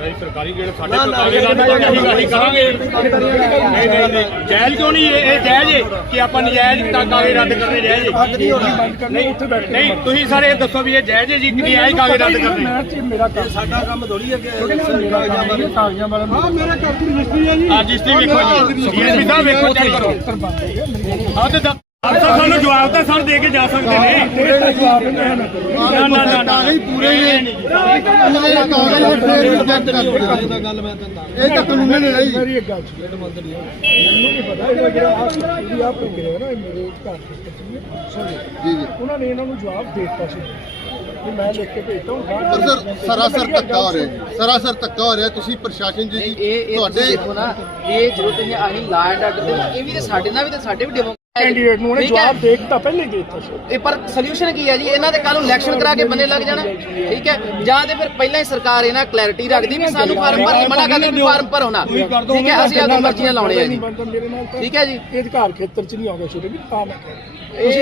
ਨਹੀਂ ਸਰਕਾਰੀ ਗੇੜ ਸਾਡੇ ਸਰਕਾਰੀ ਰੱਦ ਕਰਕੇ ਅਸੀਂ ਕਰਾਂਗੇ। ਨਹੀਂ ਨਹੀਂ ਨਹੀਂ ਜਾਇਜ਼ ਕਿਉਂ ਨਹੀਂ? ਇਹ ਇਹ ਜਾਇਜ਼ ਹੈ ਕਿ ਆਪਾਂ ਨਜਾਇਜ਼ ਤਾਂ ਕਾਗਜ਼ ਰੱਦ ਕਰਨੇ ਜਾਇਜ਼ ਹੈ। ਅੱਜ ਨਹੀਂ ਹੋਣੀ। ਬੰਦ ਕਰਨੀ ਉੱਥੇ ਬੈਠ ਕੇ ਨਹੀਂ ਤੁਸੀਂ ਸਾਰੇ ਇਹ ਦੱਸੋ ਵੀ ਇਹ ਜਾਇਜ਼ ਹੈ ਜੀ? ਕਿ ਨਜਾਇਜ਼ ਕਾਗਜ਼ ਰੱਦ ਕਰਨੇ। ਮੈਂ ਚ ਮੇਰਾ ਕੰਮ ਸਾਡਾ ਕੰਮ ਥੋੜੀ ਹੈ ਕਿ ਕਾਗਜ਼ਾਂ ਬਾਰੇ ਹਾਂ ਮੇਰਾ ਘਰ ਦੀ ਰਜਿਸਟਰੀ ਹੈ ਜੀ। ਆ ਜਿਸਤੀ ਵੇਖੋ ਜੀ। ਡੀਐਸਪੀ ਸਾਹਿਬ ਵੇਖੋ ਚੈੱਕ ਕਰੋ। ਆਹ ਤੇ ਦ- ਅਫਸਰ ਸਾਨੂੰ ਜਵਾਬ ਤਾਂ ਸਰ ਦੇ ਕੇ ਜਾ ਸਕਦੇ ਨੇ। ਇਹ ਜਵਾਬ ਨਹੀਂ ਹੈ। ਨਾ ਕਰੋ ਨਾ ਨਾ। ਨਾ ਕਾਗਜ਼ ਪੂਰੇ ਨੇ ਇਹ ਤਾਂ ਕਾਨੂੰਨ ਨੇ ਨਹੀਂ ਮੇਰੀ ਇੱਕ ਗੱਲ ਸੁਣੋ। ਮੈਨੂੰ ਨਹੀਂ ਪਤਾ ਇਹ ਜਿਹੜਾ ਆ ਜਿਹੜੀ ਆ ਪ੍ਰੋਗਰਾਮ ਹੈ ਨਾ ਇਹ ਮੇਰੇ ਘਰ ਦੇ ਵਿੱਚ ਨੇ ਸੋਰੀ ਜੀ ਜੀ। ਉਹਨਾਂ ਨੇ ਇਹਨਾਂ ਨੂੰ ਜਵਾਬ ਦੇ ਦਿੱਤਾ ਸੀ। ਕਿ ਮੈਂ ਲਿਖ ਕੇ ਭੇਜਤਾ ਹੂੰ ਪਰ ਸਰ ਸਰਾਸਰ ਧੱਕਾ ਹੋ ਰਿਹਾ ਜੀ। ਸਰਾਸਰ ਧੱਕਾ ਹੋ ਰਿਹਾ। ਤੁਸੀਂ ਪ੍ਰਸ਼ਾਸਨ ਜੀ ਜੀ ਇਹ ਨਾ ਇਹ ਤੁਸੀਂ ਆਹੀ ਵੀ ਤੇ ਸਾਡੇ ਨਾਲ ਵੀ ਤੇ ਸਾਡੇ ਵੀ ਕੈਂਡੀਡੇਟ ਨੂੰ ਉਹਨੇ ਠੀਕ ਹੈ? ਜਵਾਬ ਦੇ ਦਿੱਤਾ ਪਹਿਲੇ ਦੇ ਦਿੱਤਾ ਸੀ। ਇਹ ਪਰ ਸੋਲੂਸ਼ਨ ਕੀ ਹੈ ਜੀ? ਇਹਨਾਂ ਦੇ ਕੱਲ ਨੂੰ ਇਲੈਕਸ਼ਨ ਕਰਾ ਕੇ ਬੰਦੇ ਲੱਗ ਜਾਣਾ। ਠੀਕ ਹੈ? ਜਾਂ ਤੇ ਫਿਰ ਪਹਿਲਾਂ ਹੀ ਸਰਕਾਰ ਇਹਨਾਂ ਕਲੈਰਿਟੀ ਰੱਖਦੀ ਵੀ ਸਾਨੂੰ ਫਾਰਮ ਭਰ ਕੇ ਮਨਾ ਕਰਦੇ ਵੀ ਫਾਰਮ ਭਰੋ ਨਾ। ਠੀਕ ਹੈ? ਅਸੀਂ ਆਪਣੀ ਮਰਜ਼ੀਆਂ ਲਾਉਣੇ ਆ ਜੀ। ਠੀਕ ਹੈ ਜੀ? ਇਹ ਅਧਿਕਾਰ ਖੇਤਰ ਚ ਨਹੀਂ ਆਉਂਦਾ ਛੋਟੇ ਵੀ ਤਾਂ ਮੈਂ ਕਹਿ ਰਿਹਾ। ਇਹ